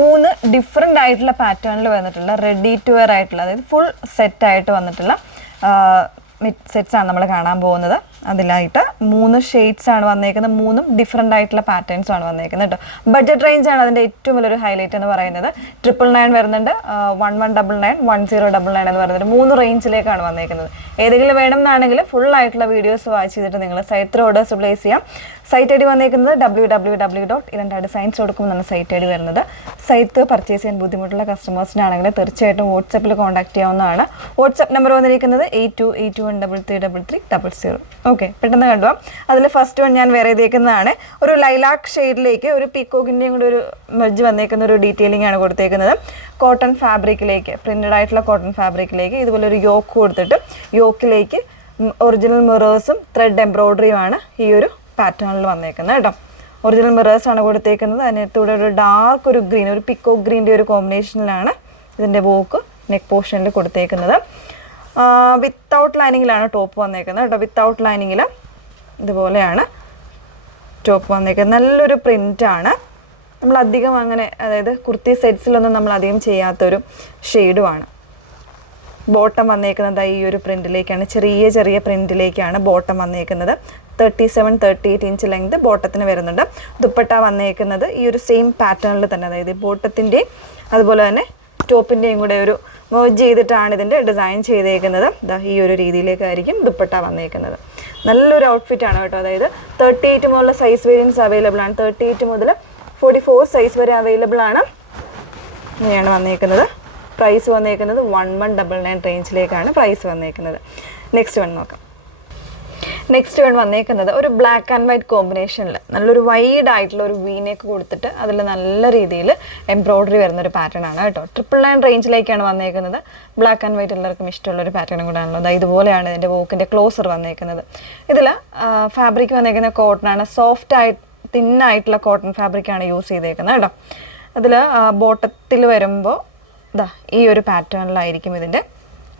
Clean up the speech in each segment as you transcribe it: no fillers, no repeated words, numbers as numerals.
മൂന്ന് ഡിഫറെൻ്റ് ആയിട്ടുള്ള പാറ്റേണിൽ വന്നിട്ടുള്ള റെഡി ടു വെയർ ആയിട്ടുള്ള, അതായത് ഫുൾ സെറ്റായിട്ട് വന്നിട്ടുള്ള സെറ്റ്സ് ആണ് നമ്മൾ കാണാൻ പോകുന്നത്. അതിലായിട്ട് 3 ഷെയ്ഡ്സ് ആണ് വന്നേക്കുന്നത്. 3 ഡിഫറെൻ്റ് ആയിട്ടുള്ള പാറ്റേൺസ് ആണ് വന്നേക്കുന്നത് കേട്ടോ. ബഡ്ജറ്റ് റേഞ്ച് ആണ് അതിൻ്റെ ഏറ്റവും വലിയൊരു ഹൈലൈറ്റ് എന്ന് പറയുന്നത്. 999 വരുന്നുണ്ട്, 1199, 1099 എന്ന് പറയുന്നത് 3 റേഞ്ചിലേക്കാണ് വന്നേക്കുന്നത്. ഏതെങ്കിലും വേണം എന്നാണെങ്കിൽ ഫുൾ ആയിട്ടുള്ള വീഡിയോസ് വാച്ച് ചെയ്തിട്ട് നിങ്ങൾ സൈറ്റ് ഓർഡേഴ്സ് പ്ലേസ് ചെയ്യാം. സൈറ്റ് ഐ ഡി വന്നേക്കുന്നത് www.ilandadesigns.com എന്നാണ് സൈറ്റ് ഐ ഡി വരുന്നത്. സൈറ്റ് പർച്ചേസ് ചെയ്യാൻ ബുദ്ധിമുട്ടുള്ള കസ്റ്റമേഴ്സിനാണെങ്കിൽ തീർച്ചയായിട്ടും വാട്സപ്പിൽ കോൺടാക്ട് ചെയ്യാവുന്നതാണ്. വാട്സപ്പ് നമ്പർ വന്നിരിക്കുന്നത് 8281333300. ഓക്കെ, പെട്ടെന്ന് കണ്ടുപോകാം. അതിൽ ഫസ്റ്റ് വൺ ഞാൻ വേറെ ചെയ്തേക്കുന്നതാണ്. ഒരു ലൈലാക്ക് ഷെയ്ഡിലേക്ക് ഒരു പീക്കോക്കിൻ്റെയും കൂടി ഒരു മെർജ് വന്നേക്കുന്ന ഒരു ഡീറ്റെയിലിംഗ് ആണ് കൊടുത്തേക്കുന്നത്. കോട്ടൺ ഫാബ്രിക്കിലേക്ക്, പ്രിന്റഡ് ആയിട്ടുള്ള കോട്ടൺ ഫാബ്രിക്കിലേക്ക് ഇതുപോലെ ഒരു യോക്ക് കൊടുത്തിട്ട് യോക്കിലേക്ക് ഒറിജിനൽ മിറേഴ്സും ത്രെഡ് എംബ്രോയ്ഡറിയുമാണ് ഈ ഒരു പാറ്റേണിൽ വന്നേക്കുന്നത് കേട്ടോ. ഒറിജിനൽ മിറേഴ്സ് ആണ് കൊടുത്തേക്കുന്നത്. അതിനകത്തൂടെ ഒരു ഡാർക്ക് ഒരു ഗ്രീൻ, ഒരു പിക്കോക്ക് ഗ്രീൻ്റെ ഒരു കോമ്പിനേഷനിലാണ് ഇതിൻ്റെ വോക്ക് നെക്ക് പോർഷനിൽ കൊടുത്തേക്കുന്നത്. വിത്തൗട്ട് ലൈനിങ്ങിലാണ് ടോപ്പ് വന്നേക്കുന്നത് കേട്ടോ. വിത്തൗട്ട് ലൈനിങ്ങിൽ ഇതുപോലെയാണ് ടോപ്പ് വന്നേക്കുന്നത്. നല്ലൊരു പ്രിൻ്റാണ്. നമ്മളധികം അങ്ങനെ, അതായത് കുർത്തി സെറ്റ്സിലൊന്നും നമ്മൾ അധികം ചെയ്യാത്തൊരു ഷെയ്ഡുമാണ്. ബോട്ടം വന്നേക്കുന്നത് ഈ ഒരു പ്രിൻറ്റിലേക്കാണ്, ചെറിയ ചെറിയ പ്രിൻറ്റിലേക്കാണ് ബോട്ടം വന്നേക്കുന്നത്. 37-38 ഇഞ്ച് ലെങ്ത് ബോട്ടത്തിന് വരുന്നുണ്ട്. ദുപ്പട്ട വന്നേക്കുന്നത് ഈ ഒരു സെയിം പാറ്റേണിൽ തന്നെ, അതായത് ബോട്ടത്തിൻ്റെയും അതുപോലെ തന്നെ ടോപ്പിൻ്റെയും കൂടെ ഒരു മേർജ് ചെയ്തിട്ടാണ് ഇതിൻ്റെ ഡിസൈൻ ചെയ്തേക്കുന്നത്. ഈ ഒരു രീതിയിലേക്കായിരിക്കും ദുപ്പട്ട വന്നേക്കുന്നത്. നല്ലൊരു ഔട്ട്ഫിറ്റാണ് കേട്ടോ. അതായത് 38 മുതലുള്ള സൈസ് വേരിയൻസ് അവൈലബിൾ ആണ്. 38 മുതൽ 44 സൈസ് വരെ അവൈലബിൾ ആണ്. ഇങ്ങനെയാണ് വന്നേക്കുന്നത്. പ്രൈസ് വന്നേക്കുന്നത് 1199 റേഞ്ചിലേക്കാണ് പ്രൈസ് വന്നേക്കുന്നത്. നെക്സ്റ്റ് വൺ നോക്കാം. നെക്സ്റ്റ് വൺ വന്നേക്കുന്നത് ഒരു ബ്ലാക്ക് ആൻഡ് വൈറ്റ് കോമ്പിനേഷനിൽ നല്ലൊരു വൈഡ് ആയിട്ടുള്ള ഒരു വീനേക്ക് കൊടുത്തിട്ട് അതിൽ നല്ല രീതിയിൽ എംബ്രോയ്ഡറി വരുന്നൊരു പാറ്റേൺ ആണ് കേട്ടോ. 999 റേഞ്ചിലേക്കാണ് വന്നേക്കുന്നത്. ബ്ലാക്ക് ആൻഡ് വൈറ്റ് എല്ലാവർക്കും ഇഷ്ടമുള്ളൊരു പാറ്റേണും കൂടെ ആണല്ലോ. അതായത് ഇതുപോലെയാണ് ഇതിൻ്റെ വോക്കിൻ്റെ ക്ലോസർ വന്നേക്കുന്നത്. ഇതിൽ ഫാബ്രിക് വന്നേക്കുന്ന കോട്ടൺ ആണ്. സോഫ്റ്റ് ആയിട്ട് തിന്നായിട്ടുള്ള കോട്ടൺ ഫാബ്രിക്കാണ് യൂസ് ചെയ്തേക്കുന്നത് കേട്ടോ. അതിൽ ബോട്ടത്തിൽ വരുമ്പോൾ ഈ ഒരു പാറ്റേണിലായിരിക്കും ഇതിൻ്റെ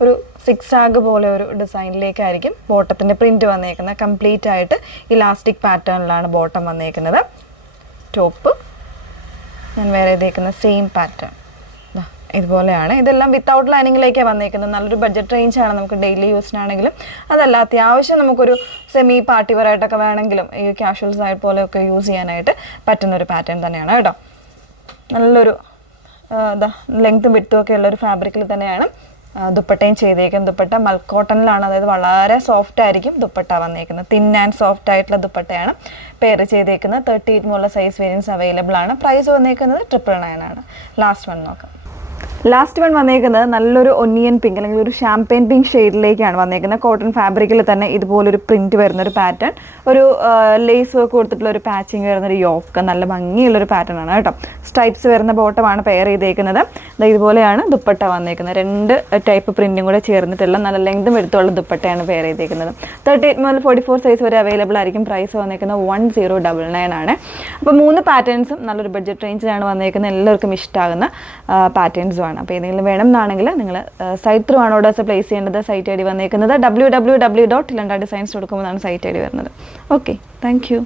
ഒരു സിക്സാഗ് പോലെ ഒരു ഡിസൈനിലേക്കായിരിക്കും ബോട്ടത്തിൻ്റെ പ്രിൻറ്റ് വന്നേക്കുന്നത്. കംപ്ലീറ്റ് ആയിട്ട് ഇലാസ്റ്റിക് പാറ്റേണിലാണ് ബോട്ടം വന്നേക്കുന്നത്. ടോപ്പ് ഞാൻ വേറെ ചെയ്തേക്കുന്ന സെയിം പാറ്റേൺ ഇതുപോലെയാണ്. ഇതെല്ലാം വിത്തൗട്ട് ലൈനിങ്ങിലേക്കാണ് വന്നേക്കുന്നത്. നല്ലൊരു ബഡ്ജറ്റ് റേഞ്ചാണ്. നമുക്ക് ഡെയിലി യൂസിനാണെങ്കിലും അതല്ല അത്യാവശ്യം നമുക്കൊരു സെമി പാർട്ടി വെയർ ആയിട്ടൊക്കെ വേണമെങ്കിലും ഈ കാഷ്വൽസ് ആയിട്ട് പോലെയൊക്കെ യൂസ് ചെയ്യാനായിട്ട് പറ്റുന്നൊരു പാറ്റേൺ തന്നെയാണ് കേട്ടോ. നല്ലൊരു ലെങ്ത്തും വിട്ടും ഒക്കെ ഉള്ളൊരു ഫാബ്രിക്കിൽ തന്നെയാണ് ദുപ്പട്ടയും ചെയ്തേക്കുന്നത്. ദുപ്പട്ട മൽക്കോട്ടണിലാണ്, അതായത് വളരെ സോഫ്റ്റ് ആയിരിക്കും ദുപ്പട്ട വന്നേക്കുന്നത്. തിൻ ആൻഡ് സോഫ്റ്റ് ആയിട്ടുള്ള ദുപ്പട്ടയാണ് പെയർ ചെയ്തേക്കുന്നത്. 38 മുതലുള്ള സൈസ് വേരിയൻസ് അവൈലബിൾ ആണ്. പ്രൈസ് വന്നേക്കുന്നത് 999 ആണ്. ലാസ്റ്റ് വൺ നോക്കാം. ലാസ്റ്റ് വൺ വന്നേക്കുന്നത് നല്ലൊരു ഒനിയൻ പിങ്ക് അല്ലെങ്കിൽ ഒരു ഷാമ്പെയിൻ പിങ്ക് ഷെയ്ഡിലേക്കാണ് വന്നേക്കുന്നത്. കോട്ടൺ ഫാബ്രിക്കിൽ തന്നെ ഇതുപോലൊരു പ്രിൻറ്റ് വരുന്നൊരു പാറ്റേൺ, ഒരു ലേസ് വർക്ക് കൊടുത്തിട്ടുള്ള ഒരു പാച്ചിങ് വരുന്നൊരു യോക്ക്, നല്ല ഭംഗിയുള്ളൊരു പാറ്റേൺ ആണ് കേട്ടോ. സ്ട്രൈപ്സ് വരുന്ന ബോട്ടമാണ് പെയർ ചെയ്തേക്കുന്നത്. ഇതുപോലെയാണ് ദുപ്പട്ട വന്നേക്കുന്നത്. 2 ടൈപ്പ് പ്രിൻറ്റും കൂടെ ചേർന്നിട്ടുള്ള നല്ല ലെങ്തും എടുത്തുള്ള ദുപ്പട്ടയാണ് പെയർ ചെയ്തേക്കുന്നത്. 38 മുതൽ 44 സൈസ് വരെ അവൈലബിൾ ആയിരിക്കും. പ്രൈസ് വന്നേക്കുന്നത് 1099 ആണ്. അപ്പോൾ 3 പാറ്റേൺസും നല്ലൊരു ബഡ്ജറ്റ് റേഞ്ചിലാണ് വന്നേക്കുന്നത്. എല്ലാവർക്കും ഇഷ്ടമാകുന്ന പാറ്റേൺസുമാണ്. അപ്പോൾ ഏതെങ്കിലും വേണം എന്നാണെങ്കിൽ നിങ്ങൾ സൈറ്റ് ത്രൂ ആണ് ഓർഡേഴ്സ് പ്ലേസ് ചെയ്യേണ്ടത്. സൈറ്റ് ഐ ഡി വന്നേക്കുന്നത് www.ilandadesigns.com എന്നാണ് സൈറ്റ് ഐ ഡി വരുന്നത്. Okay, thank you.